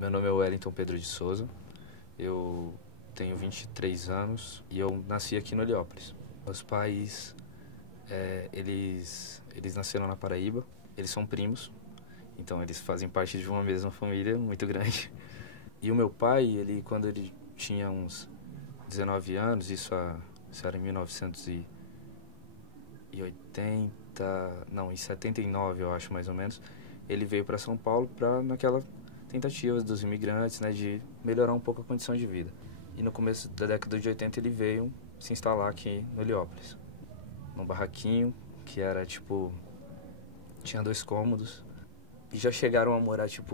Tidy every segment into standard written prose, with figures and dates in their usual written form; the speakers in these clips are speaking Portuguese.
Meu nome é Wellington Pedro de Souza, eu tenho 23 anos e eu nasci aqui no Heliópolis. Meus pais, eles nasceram na Paraíba, eles são primos, então eles fazem parte de uma mesma família muito grande. E o meu pai, quando ele tinha uns 19 anos, isso era em 1980, não, em 79 eu acho mais ou menos, ele veio para São Paulo naquela tentativa dos imigrantes, né, de melhorar um pouco a condição de vida. E no começo da década de 80 ele veio se instalar aqui no Heliópolis, num barraquinho que era tinha 2 cômodos, e já chegaram a morar acho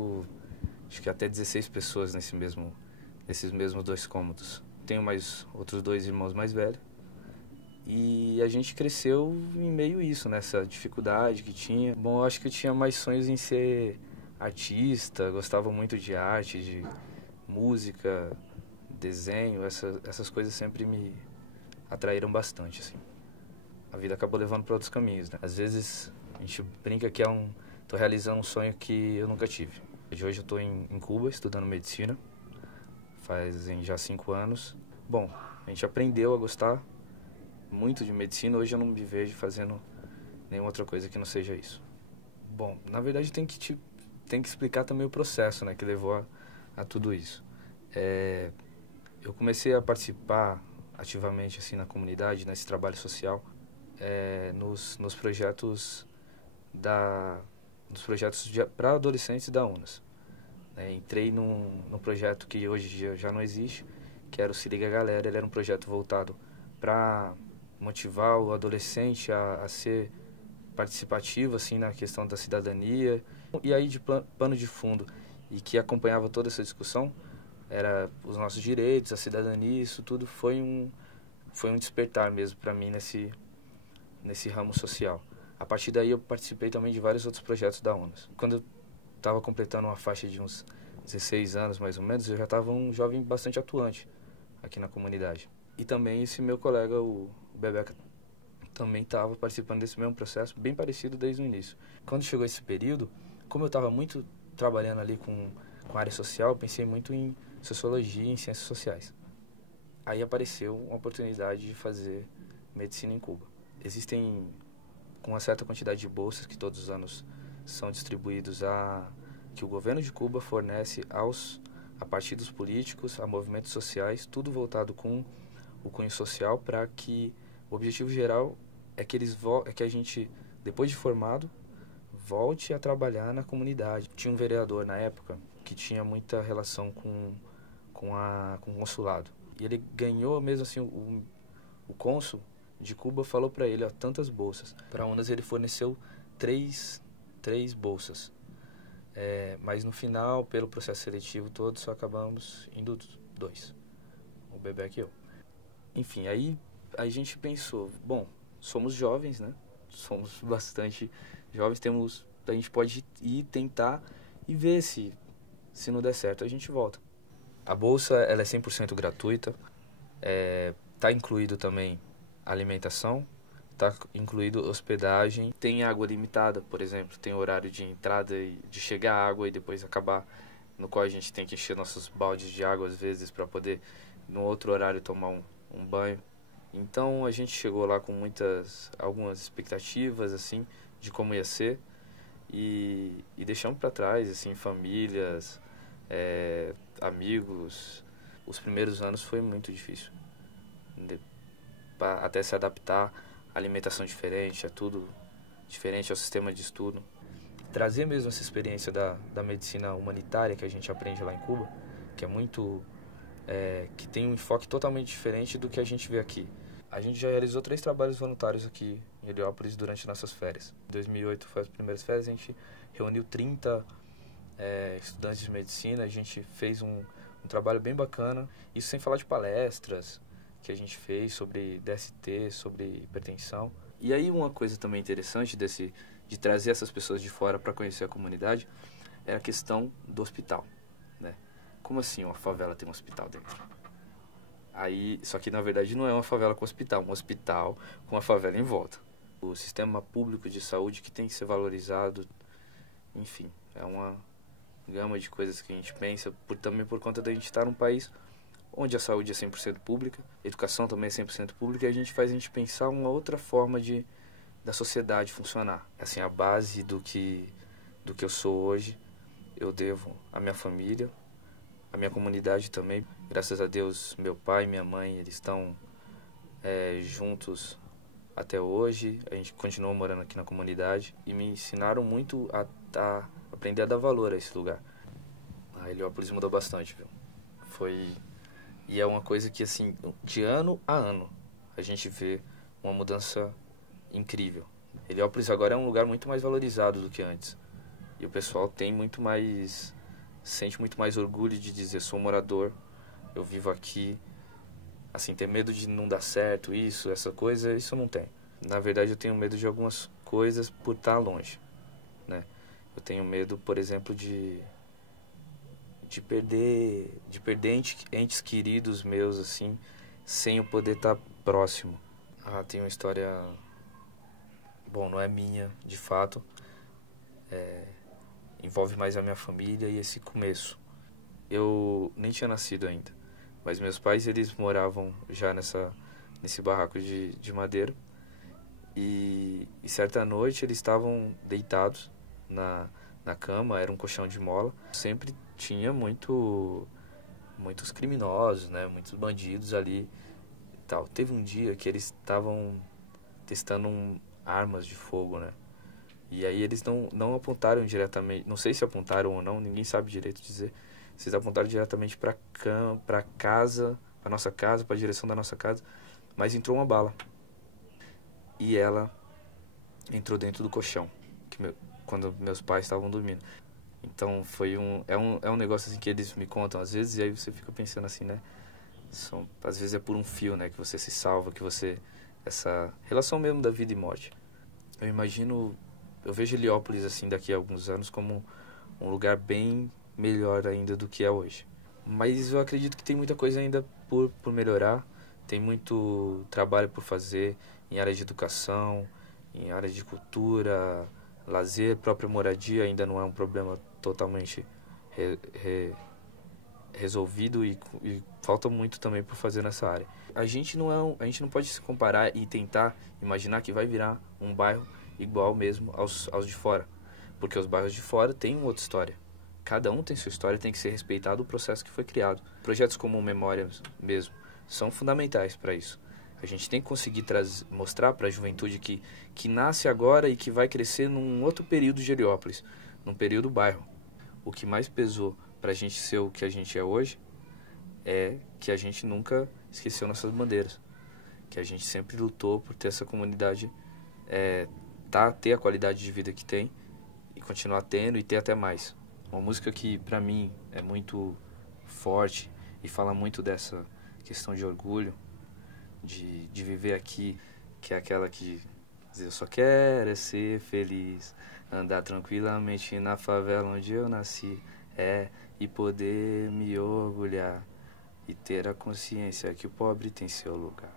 que até 16 pessoas nesses mesmos 2 cômodos. Tenho mais outros 2 irmãos mais velhos. E a gente cresceu em meio a isso, nessa dificuldade que tinha. Bom, eu acho que eu tinha mais sonhos em ser artista, gostava muito de arte, de música, desenho, essas coisas sempre me atraíram bastante, assim. A vida acabou levando para outros caminhos, né? Às vezes a gente brinca que tô realizando um sonho que eu nunca tive. Hoje eu tô em Cuba estudando medicina, fazem já 5 anos. Bom, a gente aprendeu a gostar muito de medicina, hoje eu não me vejo fazendo nenhuma outra coisa que não seja isso. Bom, na verdade tem que explicar também o processo, né, que levou a tudo isso. Eu comecei a participar ativamente assim na comunidade, nesse trabalho social, nos projetos para adolescentes da UNAS. Entrei num projeto que hoje já não existe, que era o Se Liga Galera. Ele era um projeto voltado para motivar o adolescente a ser participativo assim na questão da cidadania. E aí, de pano de fundo, e que acompanhava toda essa discussão, era os nossos direitos, a cidadania. Isso tudo foi um despertar mesmo para mim nesse ramo social. A partir daí eu participei também de vários outros projetos da UNAS. Quando eu estava completando uma faixa de uns 16 anos mais ou menos, eu já estava um jovem bastante atuante aqui na comunidade. E também esse meu colega, o Bebeca, também estava participando desse mesmo processo, bem parecido desde o início. Quando chegou esse período, como eu estava muito trabalhando ali com a área social, eu pensei muito em sociologia e em ciências sociais. Aí apareceu uma oportunidade de fazer medicina em Cuba. Existem com uma certa quantidade de bolsas que todos os anos são distribuídos que o governo de Cuba fornece a partidos políticos, a movimentos sociais, tudo voltado com o cunho social, para que o objetivo geral é que a gente, depois de formado, volte a trabalhar na comunidade. Tinha um vereador na época que tinha muita relação com o consulado. E ele ganhou mesmo assim, o cônsul de Cuba falou para ele, tantas bolsas. Para a UNAS ele forneceu três bolsas. Mas no final, pelo processo seletivo todo, só acabamos indo 2. O Bebeca e eu. Enfim, aí a gente pensou, bom, somos jovens, né? Somos bastante jovens, a gente pode ir tentar e ver se não der certo a gente volta. A bolsa ela é 100% gratuita, tá incluído também alimentação, tá incluído hospedagem, tem água limitada, por exemplo, tem horário de entrada e de chegar a água e depois acabar, no qual a gente tem que encher nossos baldes de água às vezes para poder no outro horário tomar um banho. Então a gente chegou lá com algumas expectativas assim de como ia ser e deixamos para trás assim famílias, amigos. Os primeiros anos foi muito difícil, até se adaptar à alimentação diferente, a tudo diferente, ao sistema de estudo. Trazer mesmo essa experiência da medicina humanitária que a gente aprende lá em Cuba, que é muito que tem um enfoque totalmente diferente do que a gente vê aqui. A gente já realizou 3 trabalhos voluntários aqui em Heliópolis durante nossas férias. Em 2008 foi as primeiras férias, a gente reuniu 30 estudantes de medicina, a gente fez um trabalho bem bacana, isso sem falar de palestras que a gente fez sobre DST, sobre hipertensão. E aí uma coisa também interessante de trazer essas pessoas de fora para conhecer a comunidade é a questão do hospital, né? Como assim uma favela tem um hospital dentro? Só que na verdade não é uma favela com hospital, um hospital com uma favela em volta. O sistema público de saúde que tem que ser valorizado, enfim, é gama de coisas que a gente pensa, também por conta da gente estar num país onde a saúde é 100% pública, a educação também é 100% pública, e a gente faz a gente pensar uma outra forma da sociedade funcionar. Assim, a base do que eu sou hoje, eu devo à minha família, à minha comunidade também. Graças a Deus, meu pai e minha mãe, eles estão juntos até hoje. A gente continua morando aqui na comunidade e me ensinaram muito a aprender a dar valor a esse lugar. A Heliópolis mudou bastante, viu? E é uma coisa que, assim, de ano a ano, a gente vê uma mudança incrível. Heliópolis agora é um lugar muito mais valorizado do que antes. E o pessoal sente muito mais orgulho de dizer, sou morador, eu vivo aqui. Assim, ter medo de não dar certo, essa coisa, isso eu não tenho. Na verdade, eu tenho medo de algumas coisas por estar longe, né? Eu tenho medo, por exemplo, de perder entes queridos meus, assim, sem eu poder estar próximo. Tem uma história, bom, não é minha, de fato, envolve mais a minha família e esse começo. Eu nem tinha nascido ainda, mas meus pais, eles moravam já nesse barraco de madeira, e certa noite eles estavam deitados na cama, era um colchão de mola. Sempre tinha muitos criminosos, né, muitos bandidos ali e tal. Teve um dia que eles estavam testando armas de fogo, né? E aí eles não apontaram diretamente, não sei se apontaram ou não, ninguém sabe direito dizer. Vocês apontaram diretamente para nossa casa, para a direção da nossa casa, mas entrou uma bala. E ela entrou dentro do colchão, quando meus pais estavam dormindo. Então é um negócio assim que eles me contam às vezes, e aí você fica pensando assim, né? Às vezes é por um fio, né, que você se salva, essa relação mesmo da vida e morte. Eu vejo Heliópolis assim daqui a alguns anos como um lugar bem melhor ainda do que é hoje. Mas eu acredito que tem muita coisa ainda por melhorar, tem muito trabalho por fazer em área de educação, em área de cultura, lazer, própria moradia ainda não é um problema totalmente resolvido, e falta muito também por fazer nessa área. A gente não pode se comparar e tentar imaginar que vai virar um bairro igual mesmo aos de fora, porque os bairros de fora têm uma outra história. Cada um tem sua história, tem que ser respeitado o processo que foi criado. Projetos como o Memórias mesmo são fundamentais para isso. A gente tem que conseguir mostrar para a juventude que nasce agora e que vai crescer num outro período de Heliópolis, num período bairro. O que mais pesou para a gente ser o que a gente é hoje é que a gente nunca esqueceu nossas bandeiras, que a gente sempre lutou por ter essa comunidade, ter a qualidade de vida que tem e continuar tendo e ter até mais. Uma música que para mim é muito forte e fala muito dessa questão de orgulho, de viver aqui, que é aquela que diz, eu só quero ser feliz, andar tranquilamente na favela onde eu nasci, e poder me orgulhar e ter a consciência que o pobre tem seu lugar.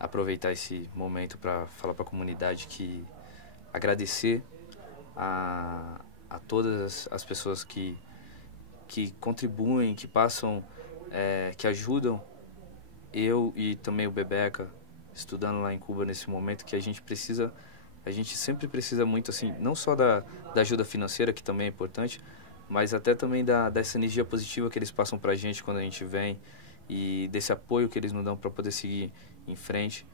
Aproveitar esse momento para falar para a comunidade que agradecer a todas as pessoas que contribuem, que passam, que ajudam eu e também o Bebeca, estudando lá em Cuba nesse momento, que a gente sempre precisa muito, assim, não só da ajuda financeira, que também é importante, mas até também dessa energia positiva que eles passam pra gente quando a gente vem, e desse apoio que eles nos dão para poder seguir em frente,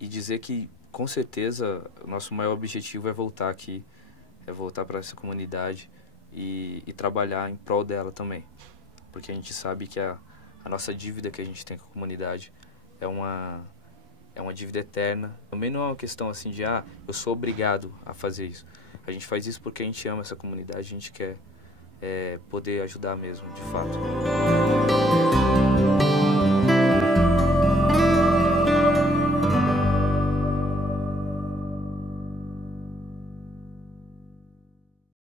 e dizer que, com certeza, o nosso maior objetivo é voltar aqui, é voltar para essa comunidade e trabalhar em prol dela também, porque a gente sabe que a nossa dívida que a gente tem com a comunidade é uma dívida eterna. Também não é uma questão assim de, eu sou obrigado a fazer isso. A gente faz isso porque a gente ama essa comunidade, a gente quer poder ajudar mesmo, de fato.